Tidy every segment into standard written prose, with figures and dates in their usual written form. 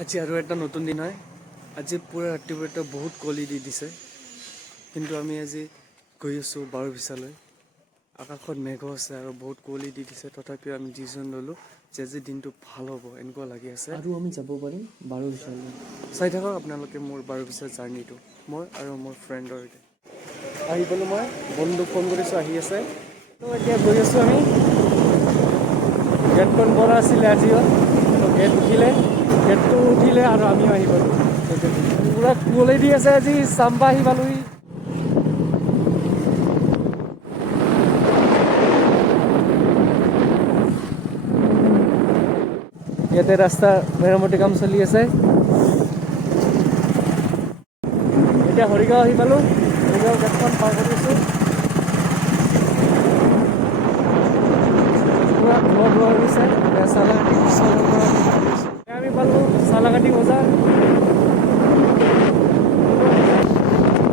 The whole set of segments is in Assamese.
আজি আৰু এটা নতুন দিন হয়। আজি পুৰা ৰাতিপুৱা বহুত কুঁৱলী দি দিছে, কিন্তু আমি আজি গৈ আছোঁ বাৰবিছালৈ। আকাশত মেঘ আছে আৰু বহুত কুঁৱলী দি দিছে, তথাপিও আমি ডিচিশ্যন ল'লোঁ যে আজি দিনটো ভাল হ'ব এনেকুৱা লাগি আছে আৰু আমি যাব পাৰিম বাৰবিছালৈ। চাই থাকক আপোনালোকে মোৰ বাৰবিছাৰ জাৰ্ণিটো, মই আৰু মোৰ ফ্ৰেণ্ডৰ সৈতে। আহি পালোঁ, মই বন্ধুক ফোন কৰিছোঁ, আহি আছে। তো এতিয়া গৈ আছোঁ আমি। গেটখন বন্ধ আছিলে আজিও, তো গেট গেটটো উঠিলে আৰু আমিও আহি পালোঁ। পুৰা কুঁৱলী দি আছে, আজি চাম্বা আহি পালোহি। ইয়াতে ৰাস্তা মেৰামতি কাম চলি আছে। এতিয়া হৰিগাঁও আহি পালোঁ, হৰিগাঁও গেটখন পাৰ কৰিছোঁ। পুৰা ধোঁৱা হৈ গৈছে, চালাঘাটি ওচৰৰ পৰা আমি পালোঁ চালাঘাটি বজাৰ।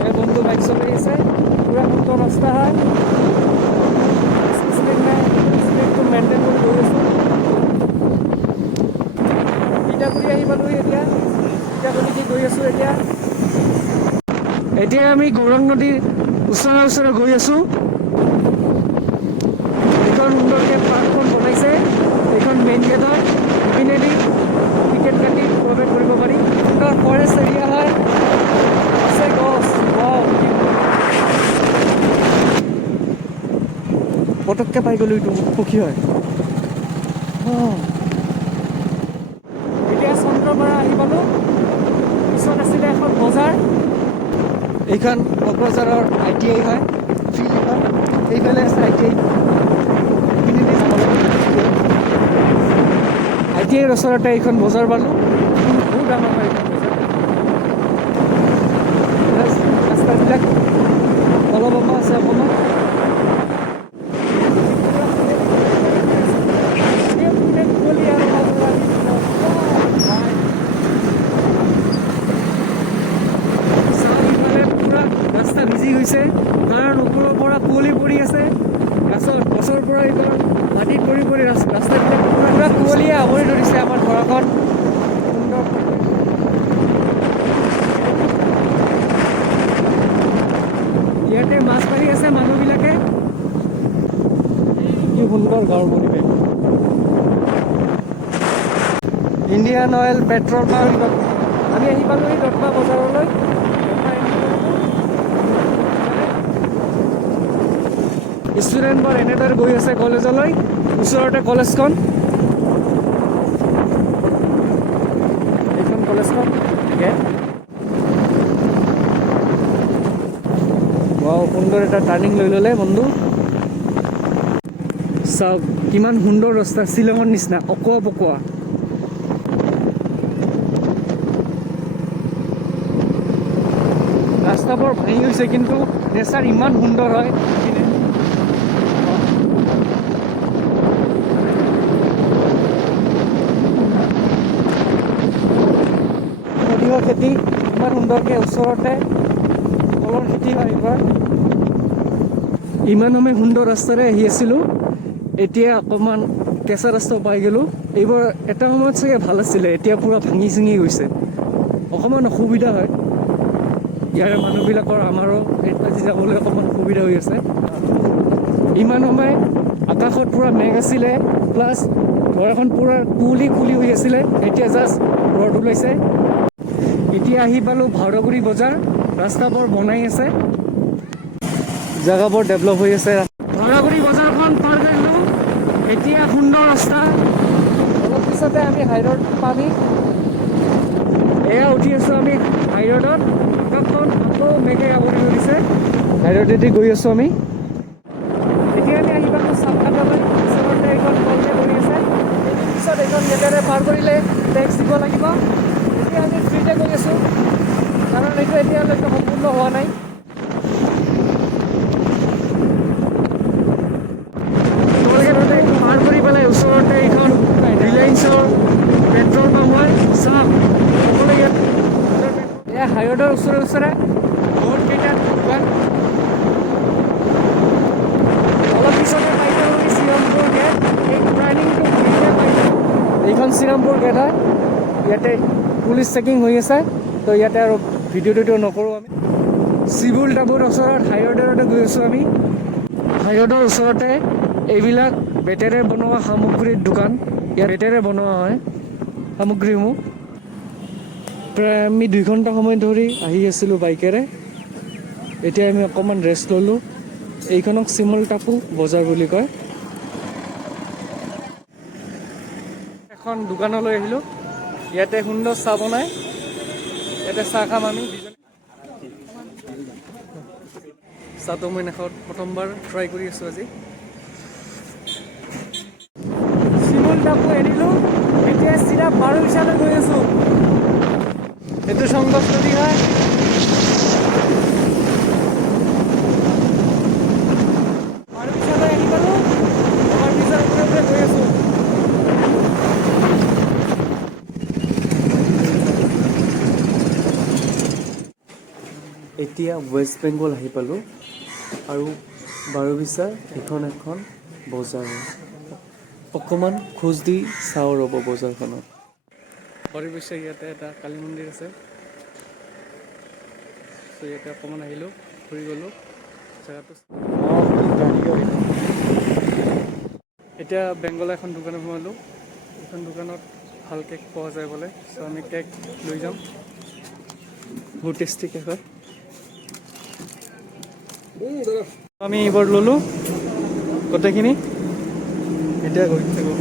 এই বন্ধু বাইক চলাই আছে, পুৰা সুন্দৰ ৰাস্তা হয়। স্পীডটো মেইনটেইন কৰি গৈ আছোঁ। ইটাগুৰি আহি পালোঁহি এতিয়া, ইটাগুৰিতে গৈ আছোঁ এতিয়া। এতিয়া আমি গৌৰাং নদীৰ ওচৰে গৈ আছোঁ। এইখন সুন্দৰকৈ পাৰ্কখন বনাইছে, এইখন মেইন গেট হয়, ইপিনেদি টিকেট কাটি প্ৰৱেশ কৰিব পাৰি। সুন্দৰ ফৰেষ্ট এৰিয়া হয়, আছে গছ। পটককৈ পাই গ'লোঁ, এইটো সুখী হয়। এতিয়া চন্দ্ৰপাৰা আহি পালোঁ, পিছত আছিলে এখন বজাৰ। এইখন কোকৰাঝাৰৰ ITI হয়, ফিল্ড হয়, এইফালে আছে ITI। ITIৰ ওচৰতে এইখন বজাৰ পালোঁ, বহুত ডাঙৰ হয় এইখন বজাৰ। ৰাস্তাবিলাক অলপ আছে অকণমান। ৰাস্তা ভিজি গৈছে, কাৰণ ওপৰৰ পৰা কুঁৱলী পৰি আছে। গছৰ পৰা এইবাৰ মাটিত পৰি ৰাস্তাবিলাক পুৰা কুঁৱলীয়ে আৱৰি ধৰিছে আমাৰ ঘৰখন। ইয়াতে মাছ মাৰি আছে মানুহবিলাকে। কি সুন্দৰ গাঁৱৰ পৰিৱেশ। ইণ্ডিয়ান অইল পেট্ৰল পাম্প, আমি আহি পালোঁ এই দত্মা বজাৰলৈ। ষ্টুডেণ্টবোৰ এনেদৰে গৈ আছে কলেজলৈ, ওচৰতে কলেজখন। এইখন কলেজখন গেট। সুন্দৰ এটা টাৰ্ণিং লৈ ল'লে বন্ধু। চাওক কিমান সুন্দৰ ৰাস্তা, শ্বিলঙৰ নিচিনা অকোৱা পকোৱা। ৰাস্তাবোৰ ভাঙি গৈছে, কিন্তু নেচাৰ ইমান সুন্দৰ হয়। সৰিয়হ খেতি ইমান সুন্দৰকৈ ওচৰতে, কলৰ খেতি হয় এইবাৰ। ইমান আমি সুন্দৰ ৰাস্তাৰে আহি আছিলোঁ, এতিয়া অকণমান কেঁচা ৰাস্তা পাই গ'লোঁ। এইবাৰ এটা সময়ত চাগে ভাল আছিলে, এতিয়া পুৰা ভাঙি চিঙি গৈছে, অকণমান অসুবিধা হয়। ইয়াৰে মানুহবিলাকৰ আমাৰো আজি যাবলৈ অকণমান অসুবিধা হৈ আছে। ইমান সময় আকাশত পুৰা মেঘ আছিলে, প্লাছ ঘৰখন পুৰা কুঁৱলী হৈ আছিলে, এতিয়া জাষ্ট ৰ'দ ওলাইছে। এতিয়া আহি পালোঁ ভাওৰাগুৰি বজাৰ, ৰাস্তাবোৰ বনাই আছে, জেগাবোৰ ডেভেলপ হৈ আছে। ভাওৰাগুৰি বজাৰখন পাৰ কৰিলোঁ, এতিয়া সুন্দৰ ৰাস্তা। অলপ পিছতে আমি হাইৰোড পামি। এয়া উঠি আছোঁ আমি হাইৰোডত, আকাশখন আকৌ মেঘে আৱৰি ধৰিছে। হাইৰোডেদি গৈ আছোঁ আমি। এতিয়া আমি আহি পালোঁ চামঘাটলৈ, ওচৰতে এইখন কলগেট হৈ আছে। পিছত এইখন গেটেৰে পাৰ কৰিলে টেক্স দিব লাগিব। এতিয়া আমি ফ্ৰীতে গৈ আছোঁ, কাৰণ এইটো এতিয়ালৈকে সম্পূৰ্ণ হোৱা নাই। কলগেটতে পাৰ কৰি পেলাই ওচৰতে এইখন ৰিলায়েন্সৰ পেট্ৰল পাম্প হয়। চাওক সকলোৱে ইয়াত এয়া হাইৰোডৰ ওচৰে বহুত কেইটা দোকান। অলপ পিছতে পাই যাওঁ শ্ৰীৰামপুৰ গেট, এই টাৰ্ণিংটো ঘূৰিলে পাই যাওঁ। এইখন শ্ৰীৰামপুৰ গেট হয়, ইয়াতে পুলিচ চেকিং হৈ আছে, তো ইয়াতে আৰু ভিডিঅ' নকৰোঁ আমি। চিবুল টাবুৰ ওচৰত হাইৰডতে গৈ আছোঁ আমি। হাইৰডৰ ওচৰতে এইবিলাক বেতেৰে বনোৱা সামগ্ৰীৰ দোকান, ইয়াত বেতেৰে বনোৱা হয় সামগ্ৰীসমূহ। প্ৰায় আমি 2 ঘণ্টা সময় ধৰি আহি আছিলোঁ বাইকেৰে। এতিয়া আমি অকণমান ৰেষ্ট ল'লোঁ। এইখনক চিমল টাপু বজাৰ বুলি কয়। এখন দোকানলৈ আহিলোঁ, ইয়াতে সুন্দৰ চাহ বনাই, ইয়াতে চাহ খাম আমি। চাহটো মই নাখাওঁ, প্ৰথমবাৰ ট্ৰাই কৰি আছোঁ আজি। চিমল টাপু এৰিলোঁ, এতিয়া চিধা বাৰবিছালৈ গৈ আছোঁ। এইটো সংগছ নদী হয়। বাৰবিছালৈ আহি পালোঁ, বাৰবিছাৰ ওপৰে গৈ আছোঁ। এতিয়া ৱেষ্ট বেংগল আহি পালোঁ আৰু বাৰবিছাৰ এখন বজাৰ। অকণমান খোজ দি চাওঁ ৰ'ব বজাৰখনত। বাৰবিছাৰ ইয়াতে এটা কালী মন্দিৰ আছে, ত' ইয়াতে অকণমান আহিলোঁ, ফুৰি গ'লোঁ জেগাটো। এতিয়া বেংগলৰ এখন দোকানত সোমালোঁ। এইখন দোকানত ভাল কেক পোৱা যায় বোলে, চ' আমি কেক লৈ যাম। বহুত টেষ্টি কেক হয়। আমি এইবাৰ ল'লোঁ গোটেইখিনি। এতিয়া গৈ থাকোঁ,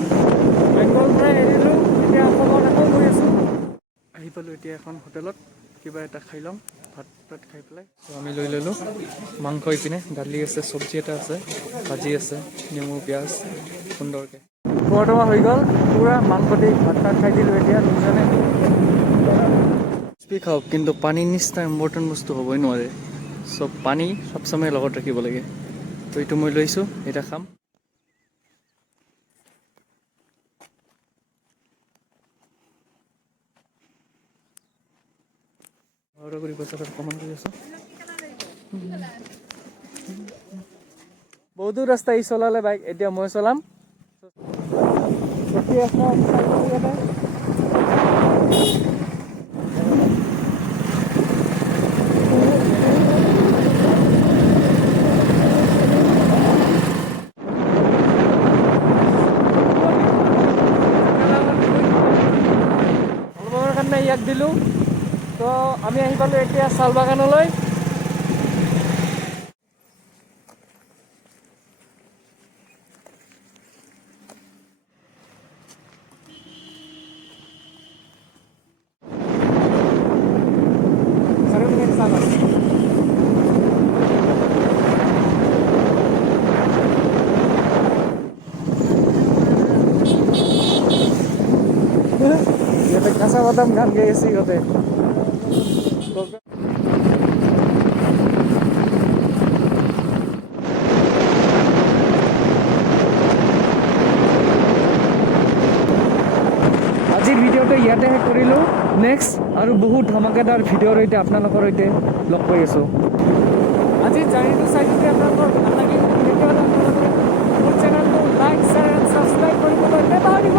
বেংগল পৰা এৰিলোঁ, এতিয়া অসমত আকৌ গৈ আছোঁ। আহি পালোঁ এতিয়া এখন হোটেলত, কিবা এটা খাই ল'ম, ভাত খাই পেলাই। ত' আমি লৈ ল'লোঁ মাংস ইপিনে, দালি আছে, চব্জি এটা আছে, ভাজি আছে, নেমু পিঁয়াজ সুন্দৰকৈ। খোৱা বোৱা হৈ গ'ল, পূৰা মাংস দি ভাত খাই দিলোঁ এতিয়া দুজনে। খাওক, কিন্তু পানীৰ নিচিনা ইম্পৰ্টেণ্ট বস্তু হ'বই নোৱাৰে। চব পানী চব সময় লগত ৰাখিব লাগে। তো এইটো মই লৈছোঁ, এতিয়া খাম। বহুতো ৰাস্তা ই চলালে বাইক, এতিয়া মই চলাম। কাৰণে ইয়াক দিলোঁ, তো আমি আহি পালোঁ এতিয়া চাল বাগানলৈ। ইয়াতে কাঁচা বাদাম গান গাই আছে ইহঁতে। আজিৰ ভিডিঅ'টো ইয়াতে শেষ কৰিলোঁ। নেক্সট আৰু বহুত ধমাকেদাৰ ভিডিঅ'ৰ সৈতে আপোনালোকৰ সৈতে লগ পাই আছোঁ। আজি জাৰ্নিটো চাই যদি আপোনালোকৰ ভাল লাগিল, তেতিয়াহ'লে আপোনালোকে মোৰ চেনেলটো লাইক, শ্বেয়াৰ এণ্ড ছাবস্ক্ৰাইব কৰিবলৈ নাপাহৰিব।